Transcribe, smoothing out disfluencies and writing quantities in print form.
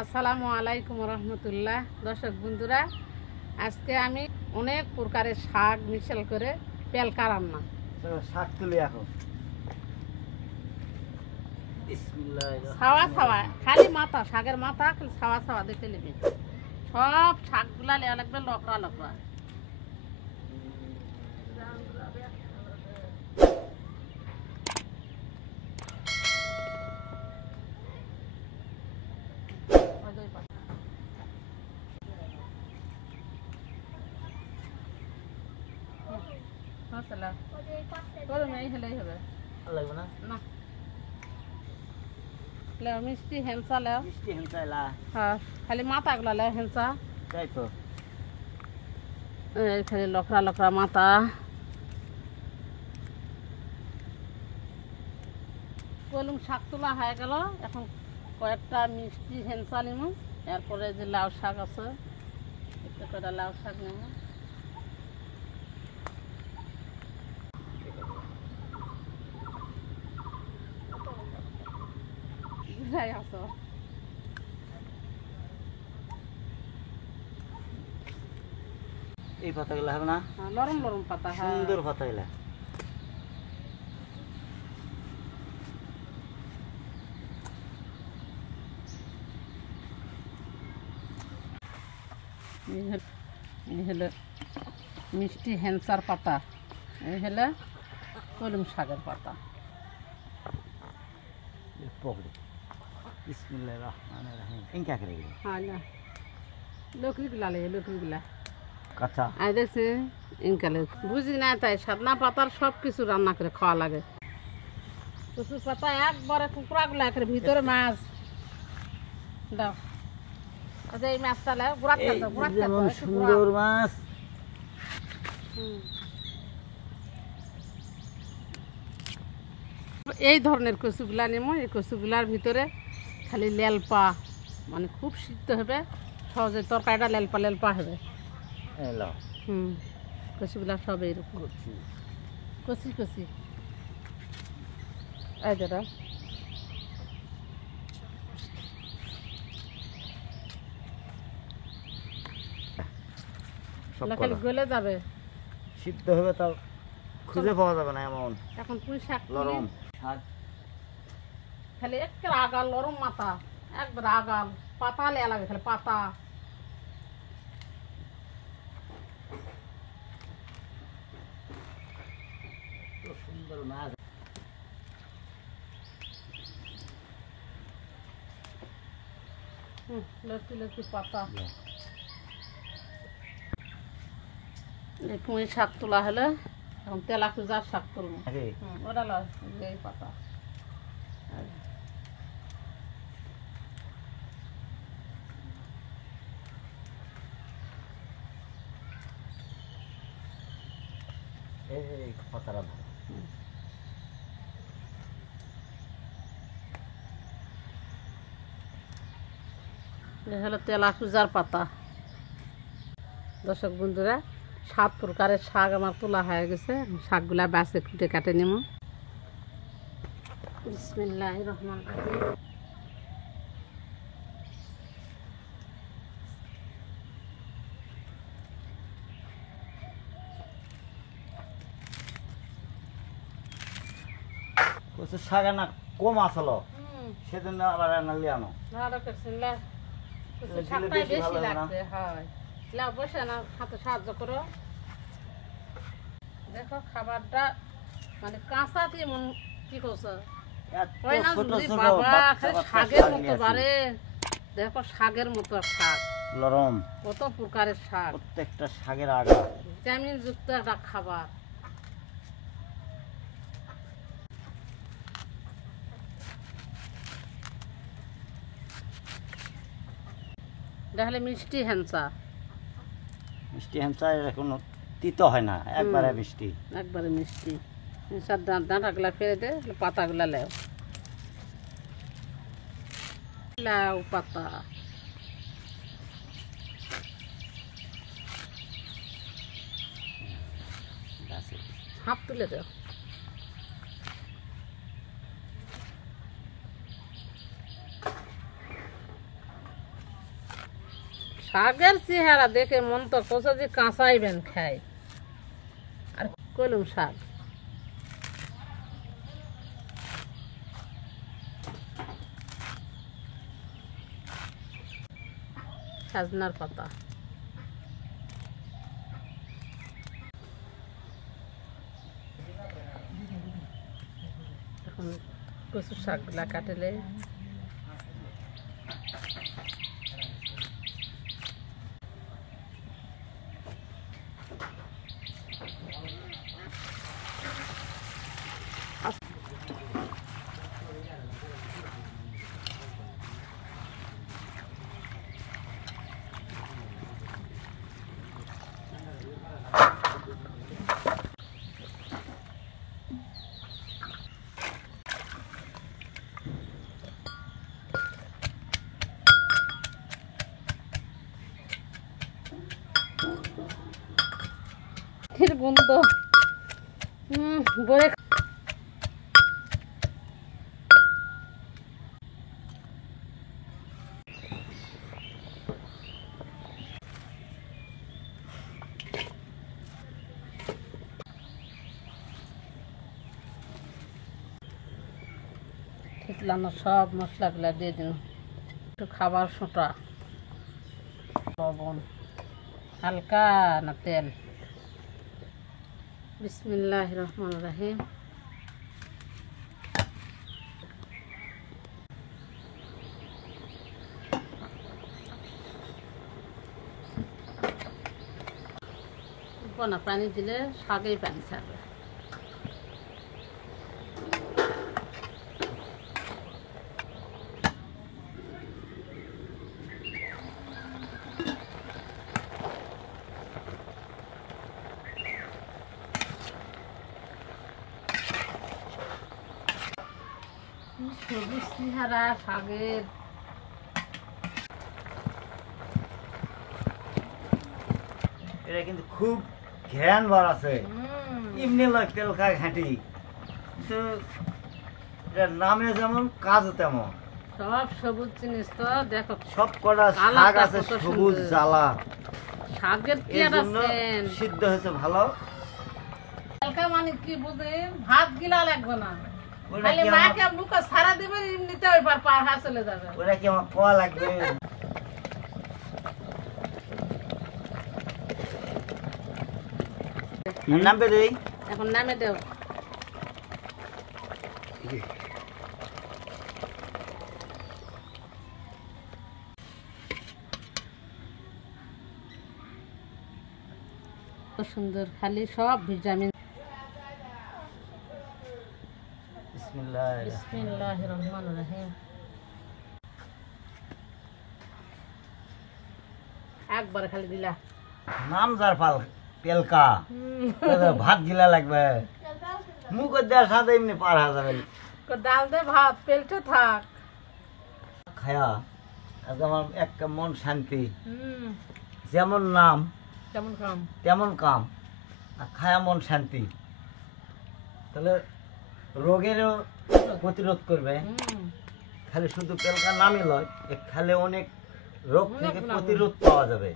আসসালামু আলাইকুম রহমতুল্লাহ। দর্শক বন্ধুরা, আজকে আমি অনেক প্রকারের শাক মিশাল করে পেলকা রান্না। শাক তুলি এখন ছাওয়া ছাওয়া, খালি মাথা, শাকের মাথা খালি ছাওয়া ছাওয়া দেখে নেবে। সব শাকগুলা লেয়া লাগবে লকড়া লকড়া। মিষ্টি হেঁচা লেও, হ্যাঁ খালি মাথা গুলা লেও হেঁচা, তাই তো খালি লকড়া লকড়া মাথা। কলম শাক তোলা হয়ে গেল, এখন কয়েকটা মিষ্টি হেঁচা নিব, এরপরে যে লাউ শাক আছে একটা করে লাউ শাক নেব। এই পাতাগুলো হবে না, নরম নরম পাতা, সুন্দর পাতাগুলা। এই হলো মিষ্টি হেঁচার পাতা, এই হলো কলম শাকের পাতা। লকড়িগুলা লে, লকড়িগুলা কাঁচা আই দেখছে ইনকালে বুঝি না, তাই সাদনা পাতার সব কিছু রান্না করে খাওয়া লাগে। কচুর পাতা একবারে কুকুরা গুলা করে ভিতরে মাছ দাও। আচ্ছা এই মাছটা লে গুড়া খেতে, গুড়া খেতে সুন্দর মাছ। এই ধরনের কচুগুলা নেব। এই কচুগুলার ভিতরে খালি লেলপা, মানে খুব সিদ্ধ হবে, সহজে তরকারিটা লেলপা লেলপা হবে। কচুগুলা সব এইরকম কচি কচি। এই দাদা খালি গলে যাবে, সিদ্ধ হবে, তাও খুঁজে পাওয়া যাবে না এমন। এখন পুঁই শাক নরম শাক, খালি একটা আগাল নরম মাথা, একবার আগাল পাতা লেয়া লাগে, খালি পাতা। সুন্দর মাছ। লতি লতি পাতা। এই পুঁই শাক তোলা হলে এখন তেলা খুঁজার শাক তুলবো। ওটা লয় এই পাতা। এই পাতাটা হলো তেলা খুঁজার পাতা। দর্শক বন্ধুরা, 7 প্রকারের শাক আমার তোলা হয়ে গেছে। শাকগুলা বাছে খুঁটে কাটে নেব। বিসমিল্লাহির রহমানির রহিম। কচুর শাক না কম আসলো, সেজন্য আবার রান্নালি আনো। বেশি লাগছে, হয় বসে না হাতে সাহায্য করো। দেখো খাবারটা মানে কাঁচা দিয়ে মন কি করছো, শাকের মতো বারে। দেখো শাকের মতো শাক, নরম কত প্রকারের শাক, প্রত্যেকটা শাকের আগা ভিটামিন যুক্ত একটা খাবার। দেখলে মিষ্টি হেঁচা, মিষ্টি হেঁচা কোনো তিতো হয় না, একবারে মিষ্টি, একবারে মিষ্টি। হেঁচার ডাঁটাগুলা ফেলে দে, পাতাগুলা লেও, লাউ পাতা। হাত তুলে দাও। শাকের চেহারা দেখে মন তো কোসা যে কাঁচাইবেন খাই আর কলম শাক সাজনার পাতা এখন কচু শাকগুলা কাটলে গন্ধ বলে থেতলানো সব মশলাগুলা দিয়ে দিন একটু খাবার সোঁটা লবণ হালকা না তেল বিসমিল্লাহির রহমানির রহিম পানি দিলে শাকেই পানি ছাড়বে সবুজ চেহারা শাকের এটা কিন্তু খুব ঘ্যান বার আছে এমনি লয় পেলকা ঘাঁটি কিন্তু এটার নামে যেমন কাজও তেমন সব সবুজ জিনিস তো দেখো সব কটা শাক কালারটা আছে কত সবুজ সুন্দর। জ্বালা শাকের কি এর আর জন্য আছেন সিদ্ধ হয়েছে ভালো হালকা মানে কি বুঝেন ভাত গিলা লাগবে না ওটা খালি কি মাকে মুখে সারা দেবে এমনিতে ওই পার হাত চলে যাবে ওটা কি আমার কোয়া লাগবে নামবে দেই এখন নামে দেও কত সুন্দর খালি সব ভিটামিন বিসমিল্লাহ বিসমিল্লাহির রহমানির রহিম একবার খালি দিলা নাম যার পাল পেলকা ভাত গিলা লাগবে মুখ দেওয়ার সাথে এমনি পার হয়ে যাবে ডাল দে ভাত পেলতে থাক খায়া আজ আমার একটা মন শান্তি যেমন নাম কেমন কাম তেমন কাম আর খায়া মন শান্তি তাহলে রোগেরও প্রতিরোধ করবে খালি শুধু পেলকা নামই লয় এ খালে অনেক রোগ থেকে প্রতিরোধ পাওয়া যাবে